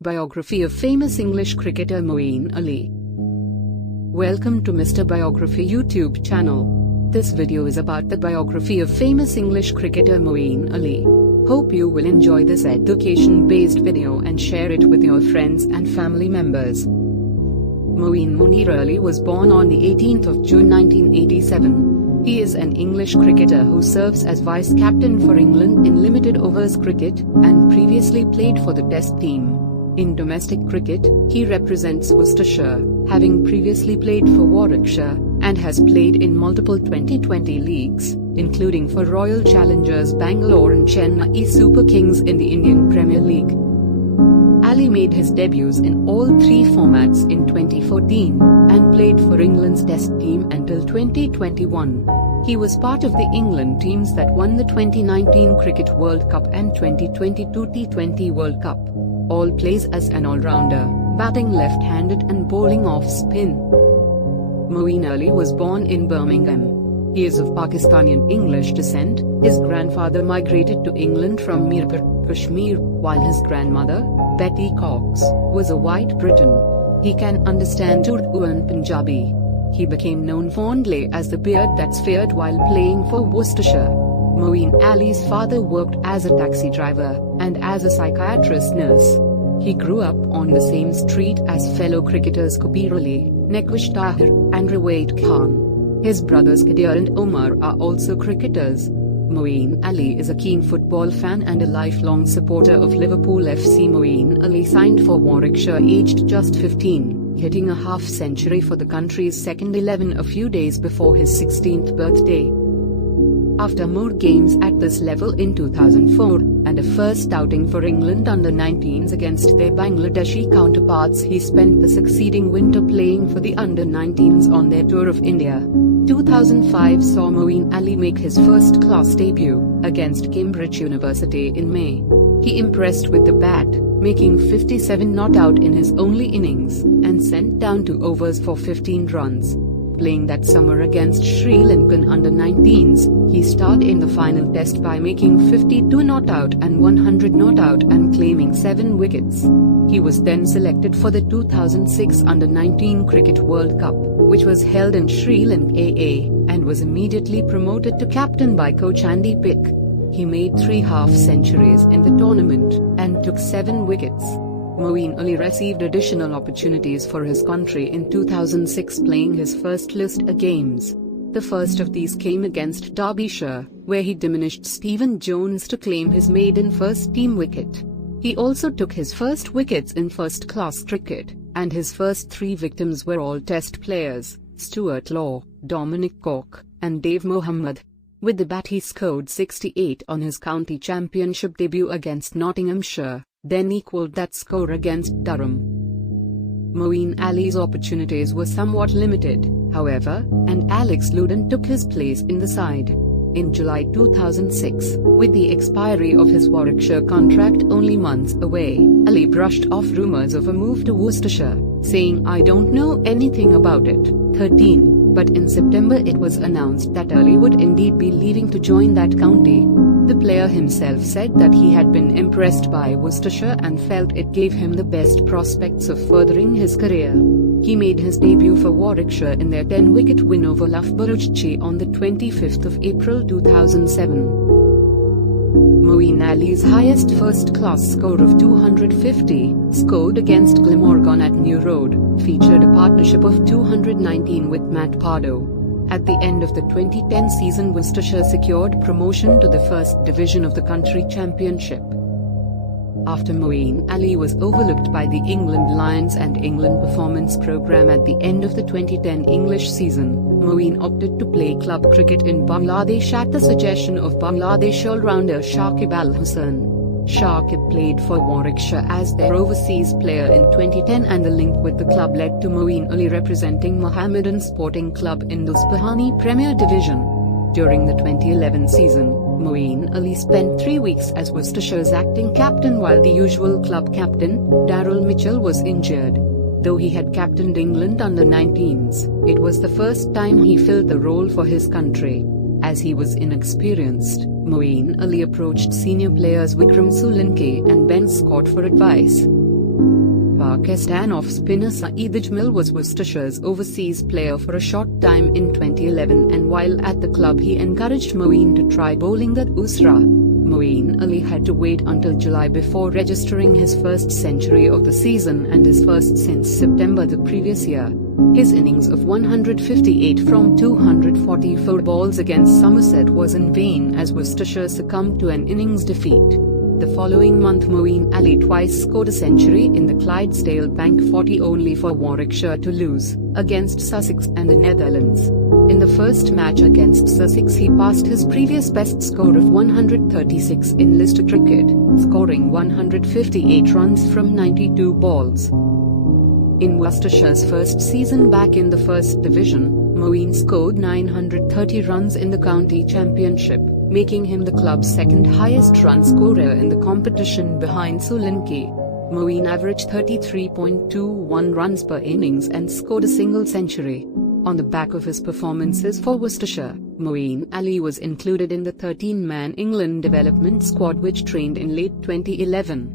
Biography of famous English cricketer Moeen Ali. Welcome to Mr. Biography YouTube channel. This video is about the biography of famous English cricketer Moeen Ali. Hope you will enjoy this education-based video and share it with your friends and family members. Moeen Munir Ali was born on the 18th of June 1987. He is an English cricketer who serves as vice-captain for England in limited overs cricket, and previously played for the Test team. In domestic cricket, he represents Worcestershire, having previously played for Warwickshire, and has played in multiple 2020 leagues, including for Royal Challengers Bangalore and Chennai Super Kings in the Indian Premier League. Ali made his debuts in all three formats in 2014, and played for England's Test team until 2021. He was part of the England teams that won the 2019 Cricket World Cup and 2022 T20 World Cup. All plays as an all-rounder, batting left-handed and bowling off-spin. Moeen Ali was born in Birmingham. He is of Pakistani and English descent. His grandfather migrated to England from Mirpur, Kashmir, while his grandmother, Betty Cox, was a white Briton. He can understand Urdu and Punjabi. He became known fondly as the beard that's feared while playing for Worcestershire. Moeen Ali's father worked as a taxi driver, and as a psychiatrist nurse. He grew up on the same street as fellow cricketers Kabir Ali, Nekwish Tahir, and Rawaid Khan. His brothers Kadir and Omar are also cricketers. Moeen Ali is a keen football fan and a lifelong supporter of Liverpool FC. Moeen Ali signed for Warwickshire aged just 15, hitting a half-century for the country's second 11 a few days before his 16th birthday. After more games at this level in 2004, and a first outing for England under-19s against their Bangladeshi counterparts, he spent the succeeding winter playing for the under-19s on their tour of India. 2005 saw Moeen Ali make his first-class debut, against Cambridge University in May. He impressed with the bat, making 57 not out in his only innings, and sent down 2 overs for 15 runs. Playing that summer against Sri Lankan under-19s, he starred in the final test by making 52 not out and 100 not out and claiming 7 wickets. He was then selected for the 2006 under-19 Cricket World Cup, which was held in Sri Lanka, and was immediately promoted to captain by coach Andy Pick. He made 3 half-centuries in the tournament, and took 7 wickets. Moeen Ali received additional opportunities for his country in 2006, playing his first list of games. The first of these came against Derbyshire, where he diminished Stephen Jones to claim his maiden first-team wicket. He also took his first wickets in first-class cricket, and his first 3 victims were all Test players: Stuart Law, Dominic Cork, and Dave Mohammed. With the bat he scored 68 on his county championship debut against Nottinghamshire, then equalled that score against Durham. Moeen Ali's opportunities were somewhat limited, however, and Alex Luden took his place in the side. In July 2006, with the expiry of his Warwickshire contract only months away, Ali brushed off rumours of a move to Worcestershire, saying, "I don't know anything about it." 13. But in September it was announced that Ali would indeed be leaving to join that county. The player himself said that he had been impressed by Worcestershire and felt it gave him the best prospects of furthering his career. He made his debut for Warwickshire in their 10-wicket win over Loughborough on the 25th of April 2007. Moeen Ali's highest first-class score of 250, scored against Glamorgan at New Road, featured a partnership of 219 with Matt Pardo. At the end of the 2010 season, Worcestershire secured promotion to the first division of the country championship. After Moeen Ali was overlooked by the England Lions and England Performance Programme at the end of the 2010 English season, Moeen opted to play club cricket in Bangladesh at the suggestion of Bangladesh all-rounder Shakib Al Hasan. Shakib played for Warwickshire as their overseas player in 2010, and the link with the club led to Moeen Ali representing Mohammedan Sporting Club in the Spahani Premier Division. During the 2011 season, Moeen Ali spent 3 weeks as Worcestershire's acting captain while the usual club captain, Daryl Mitchell, was injured. Though he had captained England under-19s, it was the first time he filled the role for his country. As he was inexperienced, Moeen Ali approached senior players Vikram Solanki and Ben Scott for advice. Pakistan off-spinner Saeed Ajmal was Worcestershire's overseas player for a short time in 2011, and while at the club he encouraged Moeen to try bowling at Usra. Moeen Ali had to wait until July before registering his first century of the season and his first since September the previous year. His innings of 158 from 244 balls against Somerset was in vain as Worcestershire succumbed to an innings defeat. The following month Moeen Ali twice scored a century in the Clydesdale Bank 40 only for Warwickshire to lose, against Sussex and the Netherlands. In the first match against Sussex he passed his previous best score of 136 in Lister cricket, scoring 158 runs from 92 balls. In Worcestershire's first season back in the First Division, Moeen scored 930 runs in the county championship, making him the club's second highest run scorer in the competition behind Solanke. Moeen averaged 33.21 runs per innings and scored a single century. On the back of his performances for Worcestershire, Moeen Ali was included in the 13-man England development squad which trained in late 2011.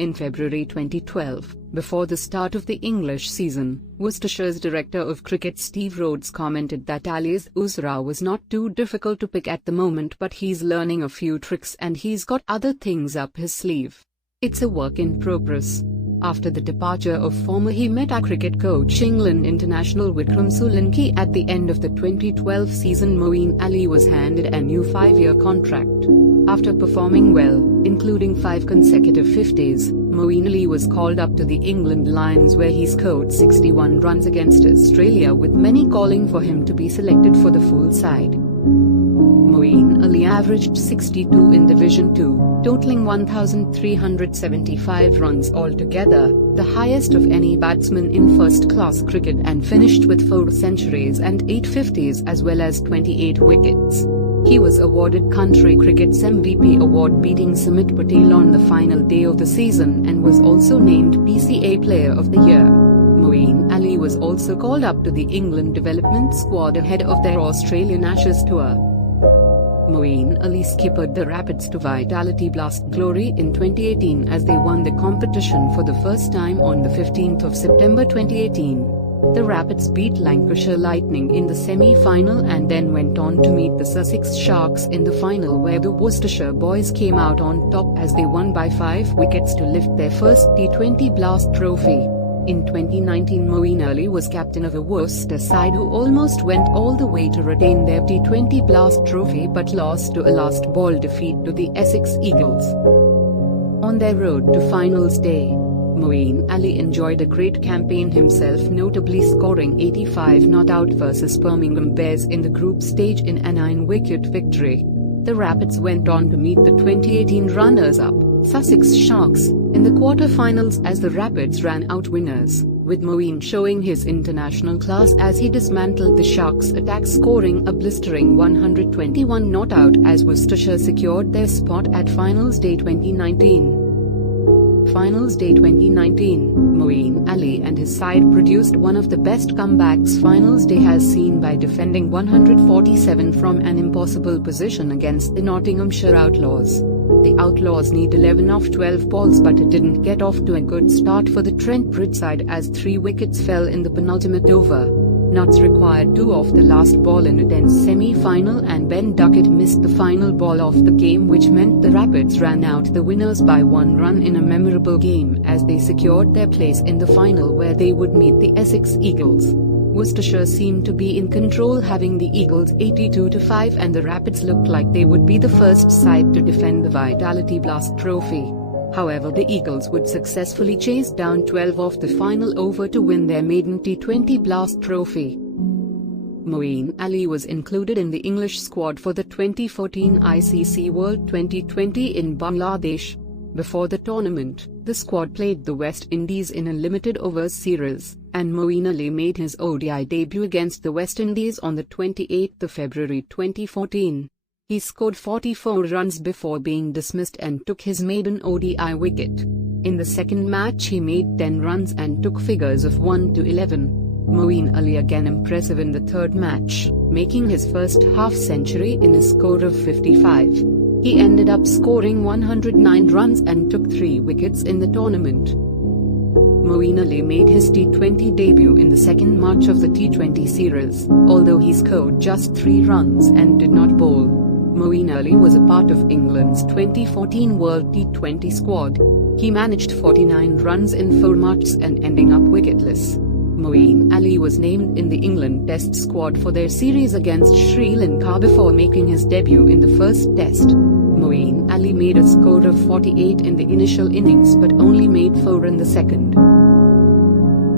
In February 2012, before the start of the English season, Worcestershire's Director of Cricket Steve Rhodes commented that Ali's Usra was not too difficult to pick at the moment, but he's learning a few tricks and he's got other things up his sleeve. It's a work in progress. After the departure of former Met cricket coach England international Vikram Solanke at the end of the 2012 season, Moeen Ali was handed a new 5-year contract. After performing well, including 5 consecutive 50s, Moeen Ali was called up to the England Lions where he scored 61 runs against Australia, with many calling for him to be selected for the full side. Moeen Ali averaged 62 in Division 2, totaling 1,375 runs altogether, the highest of any batsman in first-class cricket, and finished with 4 centuries and 8 50s as well as 28 wickets. He was awarded Country Cricket's MVP award, beating Sumit Patel on the final day of the season, and was also named PCA Player of the Year. Moeen Ali was also called up to the England development squad ahead of their Australian Ashes tour. Moeen Ali skippered the Rapids to Vitality Blast glory in 2018 as they won the competition for the first time on the 15th of September 2018. The Rapids beat Lancashire Lightning in the semi-final and then went on to meet the Sussex Sharks in the final, where the Worcestershire boys came out on top as they won by 5 wickets to lift their first T20 Blast trophy. In 2019, Moeen Ali was captain of a Worcester side who almost went all the way to retain their T20 Blast trophy but lost to a last ball defeat to the Essex Eagles. On their road to finals day, Moeen Ali enjoyed a great campaign himself, notably scoring 85 not out versus Birmingham Bears in the group stage in a 9-wicket victory. The Rapids went on to meet the 2018 runners-up, Sussex Sharks, in the quarter-finals as the Rapids ran out winners, with Moeen showing his international class as he dismantled the Sharks' attack, scoring a blistering 121 not out as Worcestershire secured their spot at Finals Day 2019. Finals Day 2019, Moeen Ali and his side produced one of the best comebacks Finals Day has seen by defending 147 from an impossible position against the Nottinghamshire Outlaws. The Outlaws need 11 off 12 balls, but it didn't get off to a good start for the Trent Bridge side as 3 wickets fell in the penultimate over. Notts required 2 off the last ball in a tense semi-final, and Ben Duckett missed the final ball of the game, which meant the Rapids ran out the winners by 1 run in a memorable game as they secured their place in the final where they would meet the Essex Eagles. Worcestershire seemed to be in control, having the Eagles 82-5, and the Rapids looked like they would be the first side to defend the Vitality Blast trophy. However, the Eagles would successfully chase down 12 off the final over to win their maiden T20 Blast trophy. Moeen Ali was included in the English squad for the 2014 ICC World 2020 in Bangladesh. Before the tournament, the squad played the West Indies in a limited overs series, and Moeen Ali made his ODI debut against the West Indies on the 28th of February 2014. He scored 44 runs before being dismissed and took his maiden ODI wicket. In the second match he made 10 runs and took figures of 1 to 11. Moeen Ali again impressive in the third match, making his first half-century in a score of 55. He ended up scoring 109 runs and took 3 wickets in the tournament. Moeen Ali made his T20 debut in the second match of the T20 series, although he scored just 3 runs and did not bowl. Moeen Ali was a part of England's 2014 World T20 squad. He managed 49 runs in 4 matches and ending up wicketless. Moeen Ali was named in the England Test squad for their series against Sri Lanka before making his debut in the first Test. Moeen Ali made a score of 48 in the initial innings but only made 4 in the second.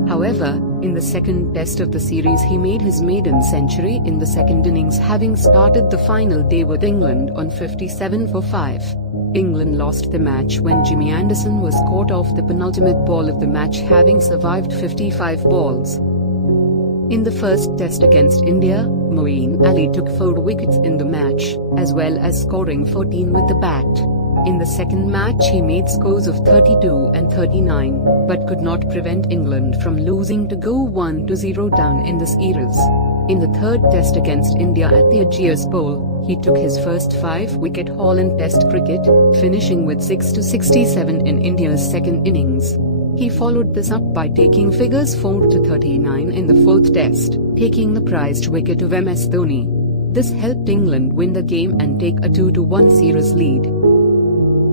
However, in the second Test of the series he made his maiden century in the second innings, having started the final day with England on 57 for 5. England lost the match when Jimmy Anderson was caught off the penultimate ball of the match, having survived 55 balls. In the first Test against India, Moeen Ali took 4 wickets in the match, as well as scoring 14 with the bat. In the second match he made scores of 32 and 39, but could not prevent England from losing to go 1-0 down in the series. In the third Test against India at the Ageas Bowl, he took his first 5-wicket haul in Test cricket, finishing with 6-67 in India's second innings. He followed this up by taking figures 4-39 in the fourth Test, taking the prized wicket of MS Dhoni. This helped England win the game and take a 2-1 series lead.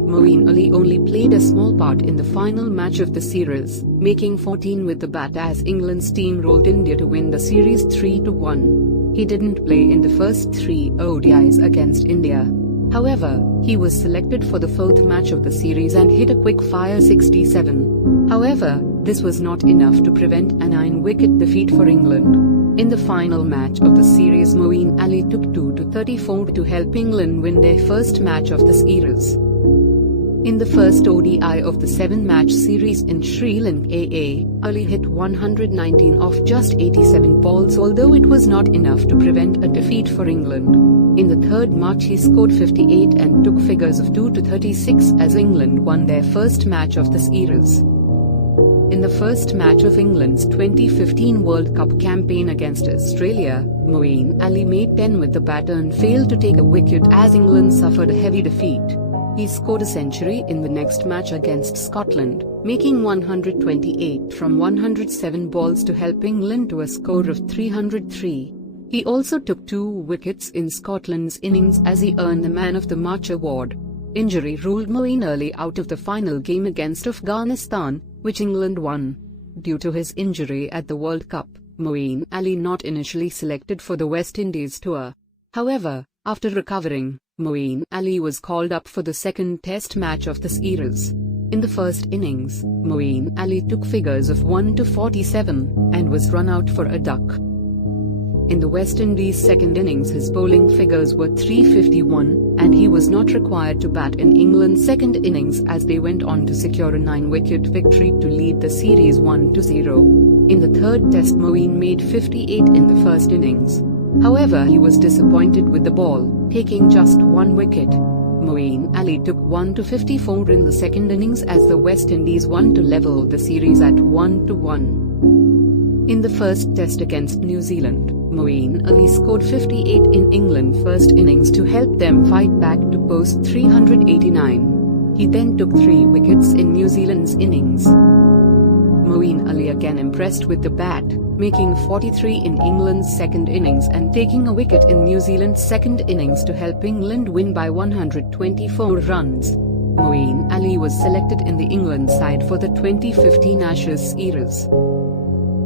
Moeen Ali only played a small part in the final match of the series, making 14 with the bat as England's team rolled India to win the series 3-1. He didn't play in the first 3 ODIs against India. However, he was selected for the 4th match of the series and hit a quick-fire 67. However, this was not enough to prevent a 9-wicket defeat for England. In the final match of the series, Moeen Ali took 2-34 to help England win their first match of the series. In the first ODI of the 7-match series in Sri Lanka, Ali hit 119 off just 87 balls, although it was not enough to prevent a defeat for England. In the third match he scored 58 and took figures of 2-36 as England won their first match of the series. In the first match of England's 2015 World Cup campaign against Australia, Moeen Ali made 10 with the bat and failed to take a wicket as England suffered a heavy defeat. He scored a century in the next match against Scotland, making 128 from 107 balls to help England to a score of 303. He also took 2 wickets in Scotland's innings as he earned the Man of the Match award. Injury ruled Moeen Ali out of the final game against Afghanistan, which England won. Due to his injury at the World Cup, Moeen Ali not initially selected for the West Indies tour. However, after recovering, Moeen Ali was called up for the second Test match of the series. In the first innings, Moeen Ali took figures of 1-47 and was run out for a duck. In the West Indies' second innings his bowling figures were 351, and he was not required to bat in England's second innings as they went on to secure a 9-wicket victory to lead the series 1-0. In the third Test Moeen made 58 in the first innings. However, he was disappointed with the ball, taking just 1 wicket. Moeen Ali took 1-54 in the second innings as the West Indies won to level the series at 1-1. In the first Test against New Zealand, Moeen Ali scored 58 in England's first innings to help them fight back to post 389. He then took 3 wickets in New Zealand's innings. Moeen Ali again impressed with the bat, making 43 in England's second innings and taking a wicket in New Zealand's second innings to help England win by 124 runs. Moeen Ali was selected in the England side for the 2015 Ashes series.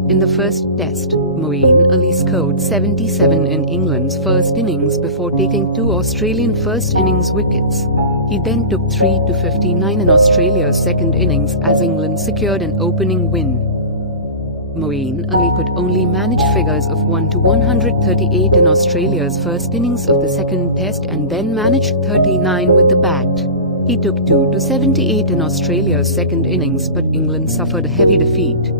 In the first Test, Moeen Ali scored 77 in England's first innings before taking 2 Australian first innings wickets. He then took 3-59 in Australia's second innings as England secured an opening win. Moeen Ali could only manage figures of 1-138 in Australia's first innings of the second Test and then managed 39 with the bat. He took 2-78 in Australia's second innings, but England suffered a heavy defeat.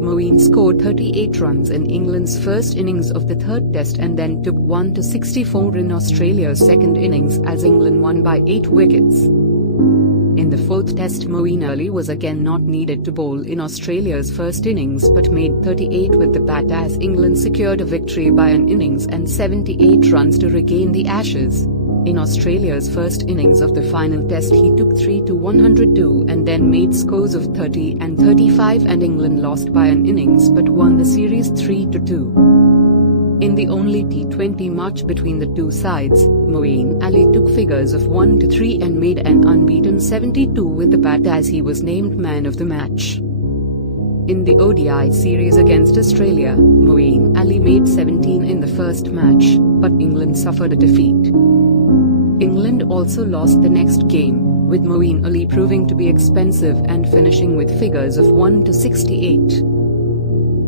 Moeen scored 38 runs in England's first innings of the third Test and then took 1-64 in Australia's second innings as England won by 8 wickets. In the fourth Test, Moeen Ali was again not needed to bowl in Australia's first innings but made 38 with the bat as England secured a victory by an innings and 78 runs to regain the Ashes. In Australia's first innings of the final test he took 3 to 102 and then made scores of 30 and 35 and England lost by an innings but won the series 3 to 2. In the only T20 match between the two sides, Moeen Ali took figures of 1 to 3 and made an unbeaten 72 with the bat as he was named man of the match. In the ODI series against Australia, Moeen Ali made 17 in the first match, but England suffered a defeat. England also lost the next game, with Moeen Ali proving to be expensive and finishing with figures of 1 to 68.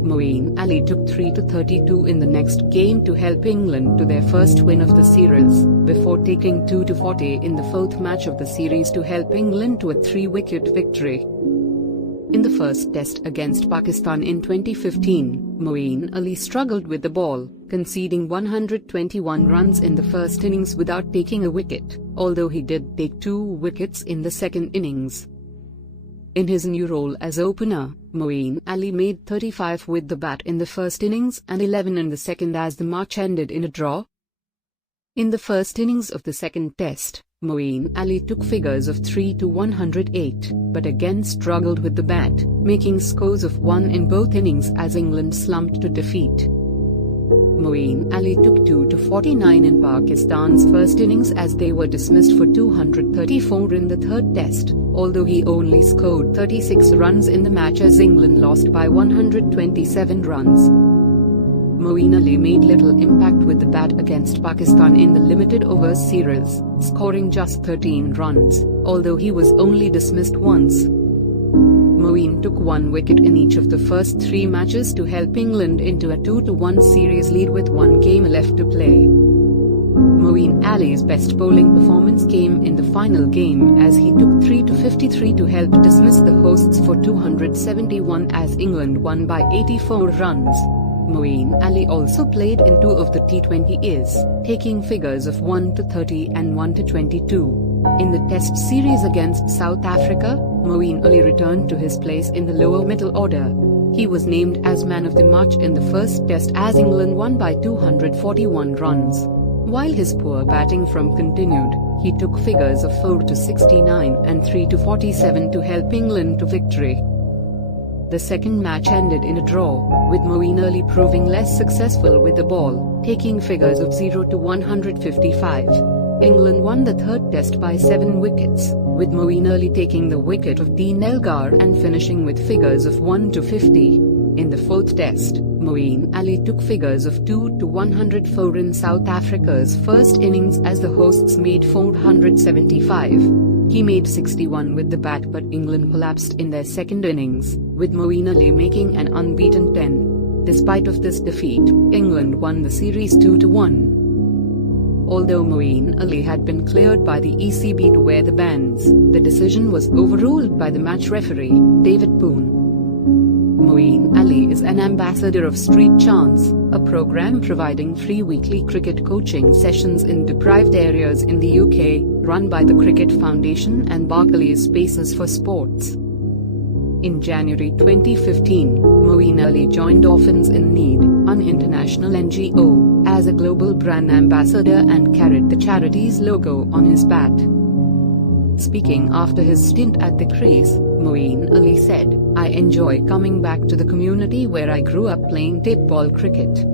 Moeen Ali took 3 to 32 in the next game to help England to their first win of the series, before taking 2 to 40 in the fourth match of the series to help England to a 3-wicket victory. In the first test against Pakistan in 2015, Moeen Ali struggled with the ball, conceding 121 runs in the first innings without taking a wicket, although he did take 2 wickets in the second innings. In his new role as opener, Moeen Ali made 35 with the bat in the first innings and 11 in the second as the match ended in a draw. In the first innings of the second test, Moeen Ali took figures of 3 to 108, but again struggled with the bat, making scores of 1 in both innings as England slumped to defeat. Moeen Ali took 2 to 49 in Pakistan's first innings as they were dismissed for 234 in the third test, although he only scored 36 runs in the match as England lost by 127 runs. Moeen Ali made little impact with the bat against Pakistan in the limited overs series, scoring just 13 runs, although he was only dismissed once. Moeen took 1 wicket in each of the first 3 matches to help England into a 2-1 series lead with 1 game left to play. Moeen Ali's best bowling performance came in the final game as he took 3 to 53 to help dismiss the hosts for 271 as England won by 84 runs. Moeen Ali also played in 2 of the T20s, taking figures of 1 to 30 and 1 to 22. In the Test series against South Africa, Moeen Ali returned to his place in the lower middle order. He was named as man of the match in the first test as England won by 241 runs. While his poor batting form continued, he took figures of 4 to 69 and 3 to 47 to help England to victory. The second match ended in a draw, with Moeen Ali proving less successful with the ball, taking figures of 0 to 155. England won the third test by 7 wickets, with Moeen Ali taking the wicket of Dean Elgar and finishing with figures of 1 to 50. In the fourth test, Moeen Ali took figures of 2 to 104 in South Africa's first innings as the hosts made 475. He made 61 with the bat but England collapsed in their second innings, with Moeen Ali making an unbeaten 10. Despite of this defeat, England won the series 2-1. Although Moeen Ali had been cleared by the ECB to wear the bands, the decision was overruled by the match referee, David Poon. Moeen Ali is an ambassador of Street Chance, a program providing free weekly cricket coaching sessions in deprived areas in the UK, run by the Cricket Foundation and Barclays Spaces for Sports. In January 2015, Moeen Ali joined Orphans in Need, an international NGO, as a global brand ambassador and carried the charity's logo on his bat. Speaking after his stint at the crease, Moeen Ali said, "I enjoy coming back to the community where I grew up playing tape ball cricket.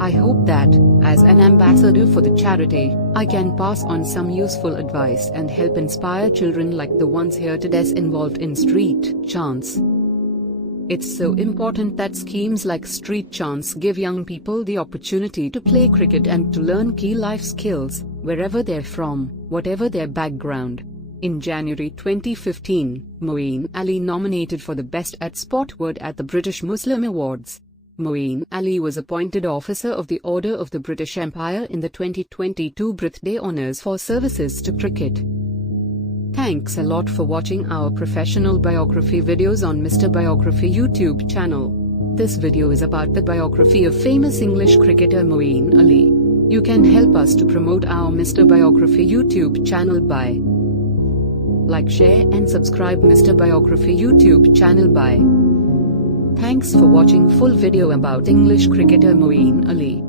I hope that, as an ambassador for the charity, I can pass on some useful advice and help inspire children like the ones here today involved in Street Chance. It's so important that schemes like Street Chance give young people the opportunity to play cricket and to learn key life skills, wherever they're from, whatever their background." In January 2015, Moeen Ali nominated for the Best at Sport award at the British Muslim Awards. Moeen Ali was appointed Officer of the Order of the British Empire in the 2022 Birthday Honours for services to cricket. Thanks a lot for watching our professional biography videos on Mr. Biography YouTube channel. This video is about the biography of famous English cricketer Moeen Ali. You can help us to promote our Mr. Biography YouTube channel by like, share and subscribe Mr. Biography YouTube channel by. Thanks for watching full video about English cricketer Moeen Ali.